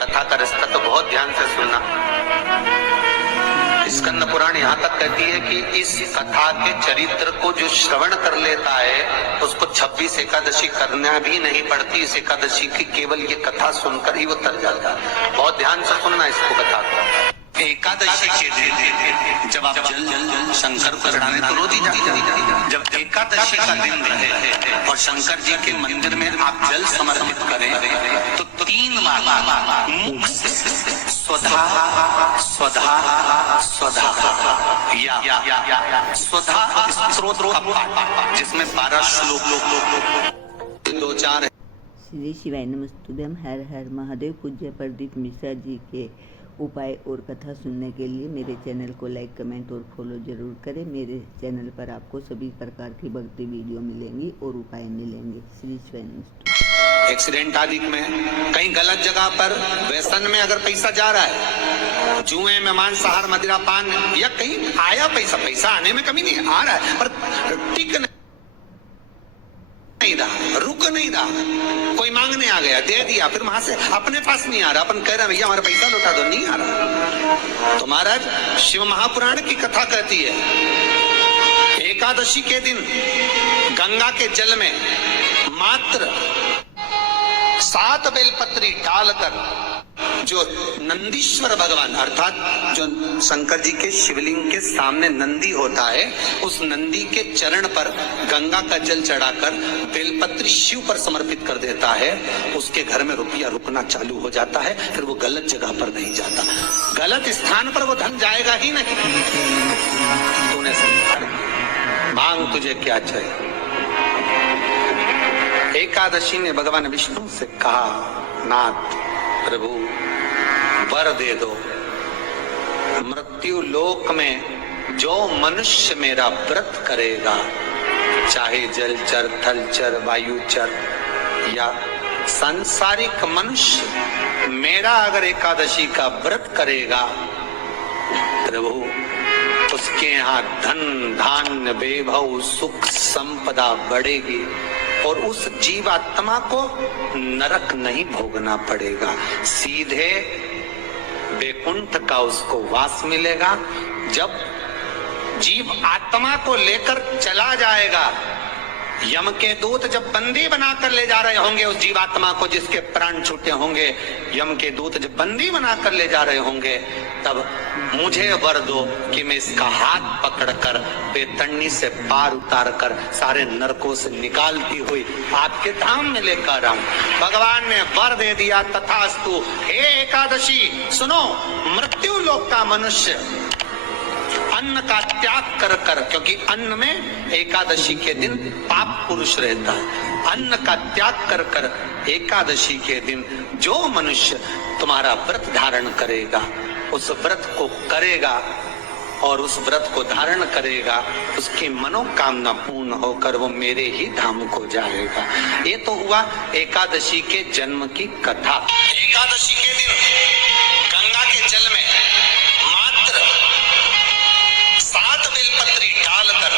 कथा का रिश्ता तो बहुत ध्यान से सुनना। स्कंद पुराण यहाँ तक कहती है कि इस कथा के चरित्र को जो श्रवण कर लेता है उसको 26 एकादशी करना भी नहीं पड़ती। इस एकादशी की केवल ये कथा सुनकर ही वो तर जाता है। बहुत ध्यान से सुनना इसको कथा को। एकादशी के दिन जब आप जल शंकर को चढ़ाने तो रोज ही जाते हैं। जब एकादशी का दिन रहे और शंकर जी के मंदिर में आप जल समर्पित करें तो 3 बार मुख से स्वधा स्वधा स्वधा या स्वधा स्त्रोत का पाठ जिसमें 12 श्लोक 2-4 है। श्री शिवाय नमस्तुभ्यम। हर हर महादेव। पूज्य प्रदीप मिश्रा जी के उपाय और कथा सुनने के लिए मेरे चैनल को लाइक, कमेंट और फॉलो जरूर करें। मेरे चैनल पर आपको सभी प्रकार की भक्ति वीडियो मिलेंगी और उपाय मिलेंगे। श्री शिवाय नमस्तुभ्यम। एक्सीडेंट आदि में कहीं गलत जगह पर व्यसन में अगर पैसा जा रहा है, जुए में मांसाहार मदिरा पान या कहीं आया पैसा आने में कमी नहीं आ रहा है पर टिक नहीं रहा, रुक नहीं रहा। कोई मांगने आ गया, दे दिया, फिर वहां से अपने पास नहीं आ रहा। अपन कह रहे हैं भैया हमारा पैसा लौटा दो, नहीं आ रहा। तो महाराज शिव महापुराण की कथा कहती है एकादशी के दिन गंगा के जल में मात्र 7 बेलपत्री डालकर जो नंदीश्वर भगवान अर्थात जो शंकर जी के शिवलिंग के सामने नंदी होता है, उस नंदी के चरण पर गंगा का जल चढ़ाकर बेलपत्री शिव पर समर्पित कर देता है। उसके घर में रुपया रुकना चालू हो जाता है। फिर वो गलत जगह पर नहीं जाता, गलत स्थान पर वो धन जाएगा ही नहीं। तूने समझा, मांग तुझे क्या चाहिए। एकादशी ने भगवान विष्णु से कहा, नाथ प्रभु वर दे दो, मृत्यु लोक में जो मनुष्य मेरा व्रत करेगा, चाहे जलचर, थलचर, वायुचर या सांसारिक मनुष्य, मेरा अगर एकादशी का व्रत करेगा प्रभु, उसके यहाँ धन धान्य वैभव सुख संपदा बढ़ेगी और उस जीवात्मा को नरक नहीं भोगना पड़ेगा, सीधे वैकुंठ का उसको वास मिलेगा। जब जीव आत्मा को लेकर चला जाएगा, यम के दूत जब बंदी बनाकर ले जा रहे होंगे उस जीवात्मा को जिसके प्राण छूटे होंगे, यम के दूत जब बंदी बनाकर ले जा रहे होंगे, तब मुझे वर दो कि मैं इसका हाथ पकड़कर बेतन्नी से पार उतार कर सारे नरकों से निकालती हुई आपके धाम में लेकर आऊं। भगवान ने वर दे दिया, तथास्तु। हे एकादशी सुनो, मृत्यु लोक का मनुष्य अन्न का त्याग कर कर, क्योंकि अन्न में एकादशी के दिन पाप पुरुष रहता है, अन्न का त्याग कर कर एकादशी के दिन जो मनुष्य तुम्हारा व्रत धारण करेगा, उस व्रत को करेगा और उस व्रत को धारण करेगा, उसकी मनोकामना पूर्ण होकर वो मेरे ही धाम को जाएगा। ये तो हुआ एकादशी के जन्म की कथा। एकादशी के दिन गंगा के जल में मात्र 7 बेलपत्री डालकर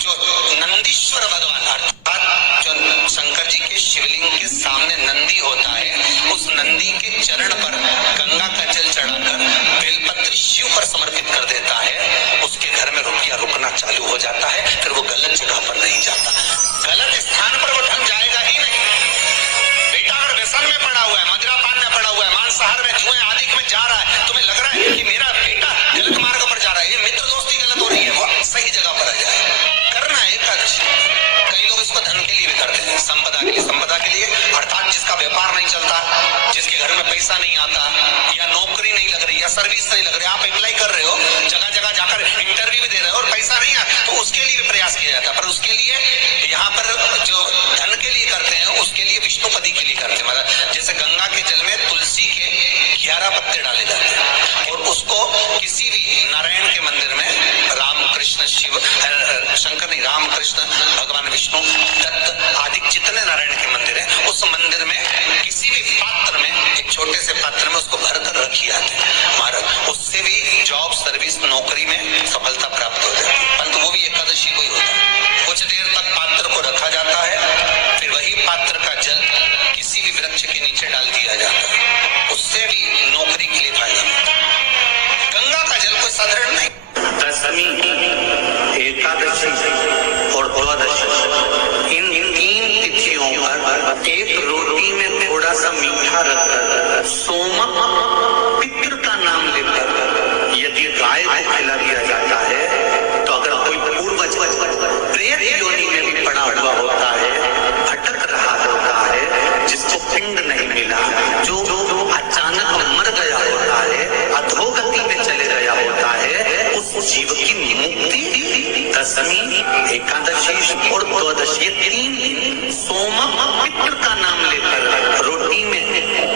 जो नंदीश्वर भगवान अर्थात जो शंकर जी के शिवलिंग के सामने नंदी होता है, उस नंदी के चरण पर गंगा का जल चढ़ाकर बेलपत्री शिव पर समर्पित कर देता है। उसके घर में रुपया रुकना चालू हो जाता है। फिर वो गलत जगह पर नहीं जाता, गलत स्थान पर वो धन जाएगा ही नहीं। बेटा अगर व्यसन में पड़ा हुआ है, मदिरा पान में पड़ा हुआ है, मांसाहार में, जुए आदि में जा रहा है, तुम्हें लग रहा है कि मेरा बेटा गलत मार्ग पर जा रहा है, ये मित्र दोस्ती गलत हो रही है, वो सही जगह पर आ जाए। करना है एकादशी। कई लोग इसको धन के लिए भी करते हैं, संपदा के लिए। संपदा के लिए अर्थात जिसका व्यापार नहीं चलता, जिसके घर में पैसा नहीं आता, या नौकरी नहीं लग रही, या सर्विस नहीं लग रही, आप अप्लाई कर रहे हो, जगह जगह जाकर इंटरव्यू भी दे रहे हो और पैसा नहीं आता, तो उसके लिए भी प्रयास किया जाता है। पर उसके लिए यहाँ पर जो धन के लिए करते हैं, उसके लिए विष्णुपदी के लिए करते हैं। मतलब जैसे गंगा के जल में तुलसी के 11 पत्ते डाले जाते हैं और उसको किसी भी नारायण के मंदिर में रामकृष्ण शिव शंकर नहीं, रामकृष्ण भगवान विष्णु दत्त आदि जितने नारायण के मंदिर है, उस मंदिर में किसी भी पात्र में, एक छोटे से पात्र में उसको भर कर रखी जाते हैं महाराज। उससे भी जॉब सर्विस नौकरी में सफलता प्राप्त हो जाती है। परंतु वो भी एकादशी को ही होता है। कुछ देर तक पात्र को रखा जाता है, फिर वही पात्र का जल किसी भी वृक्ष के नीचे डाल दिया जाता है। उससे सोमक पितृ का नाम लेकर यदि गाय को खिला दिया जाता है, तो अगर कोई पूर्वज प्रेत योनि में भी पड़ा हुआ होता है, भटक रहा होता है, जिसको पिंड नहीं मिला, जो अचानक मर गया होता है, अधोगति में चले गया होता है, उस जीव की मुक्ति दशमी, एकादशी और द्वादशी 3 दिन सोमक पितृ का नाम लेकर रोटी में,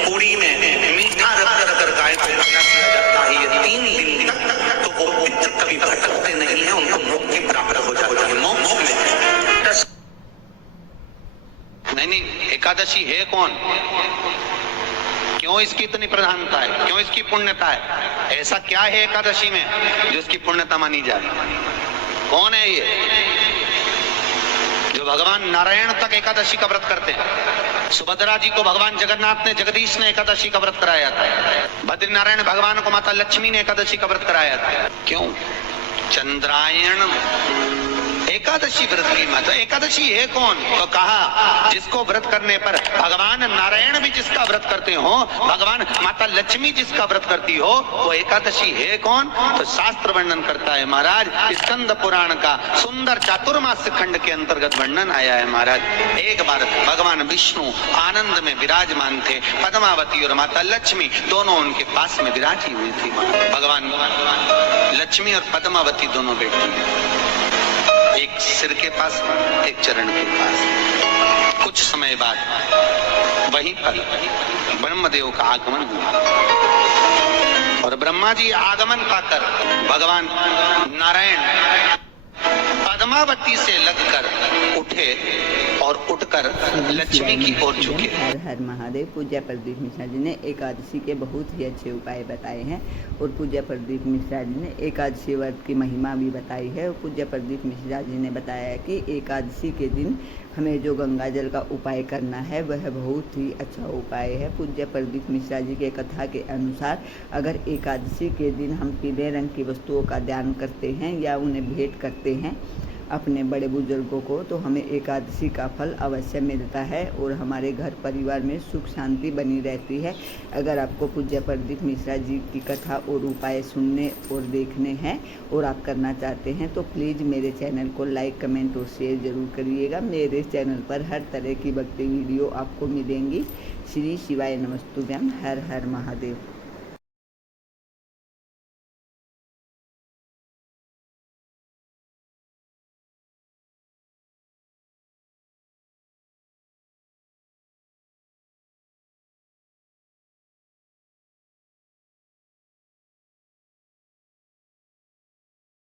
पूरी में मीठा रख कर गाय को खिला दिया जाता है। ये 3 दिन तक तो वो पितृ कभी भटकते नहीं है, उनको मुक्ति प्राप्त हो जाती है, मोक्ष में। नहीं, एकादशी है कौन? क्यों इसकी इतनी प्रधानता है? क्यों इसकी पुण्यता है? ऐसा क्या है एकादशी में जो इसकी पुण्यता मानी जाए? कौन है ये जो भगवान नारायण तक एकादशी का व्रत करते हैं? सुभद्रा जी को भगवान जगन्नाथ ने, जगदीश ने एकादशी का व्रत कराया था। बद्रीनारायण भगवान को माता लक्ष्मी ने एकादशी का व्रत कराया था। क्यों? चंद्रायण एकादशी व्रत की माता। एकादशी है कौन? तो कहा जिसको व्रत करने पर भगवान नारायण भी जिसका व्रत करते हो, भगवान माता लक्ष्मी जिसका व्रत करती हो, वो एकादशी है कौन? तो शास्त्र वर्णन करता है महाराज, स्कंद पुराण का सुंदर चातुर्मास खंड के अंतर्गत वर्णन आया है महाराज। एक बार भगवान विष्णु आनंद में विराजमान थे, पद्मावती और माता लक्ष्मी दोनों उनके पास में विराजी हुई थी। भगवान लक्ष्मी और पद्मावती दोनों बैठी, एक सिर के पास, एक चरण के पास। कुछ समय बाद वहीं पर ब्रह्मदेव का आगमन हुआ और ब्रह्मा जी आगमन पाकर भगवान नारायण पद्मावती से लगकर उठे और उठकर लक्ष्मी की ओर झुके। हर हर महादेव। पूज्य प्रदीप मिश्रा जी ने एकादशी के बहुत ही अच्छे उपाय बताए हैं और पूज्य प्रदीप मिश्रा जी ने एकादशी व्रत की महिमा भी बताई है। और पूज्य प्रदीप मिश्रा जी ने बताया है कि एकादशी के दिन हमें जो गंगा जल का उपाय करना है वह बहुत ही अच्छा उपाय है। पूज्य प्रदीप मिश्रा जी के कथा के अनुसार अगर एकादशी के दिन हम पीले रंग की वस्तुओं का दान करते हैं या उन्हें भेंट करते हैं अपने बड़े बुजुर्गों को, तो हमें एकादशी का फल अवश्य मिलता है और हमारे घर परिवार में सुख शांति बनी रहती है। अगर आपको पूज्य प्रदीप मिश्रा जी की कथा और उपाय सुनने और देखने हैं और आप करना चाहते हैं तो प्लीज़ मेरे चैनल को लाइक, कमेंट और शेयर ज़रूर करिएगा। मेरे चैनल पर हर तरह की भक्ति वीडियो आपको मिलेंगी। श्री शिवाय नमस्तुभ्यम। हर हर महादेव।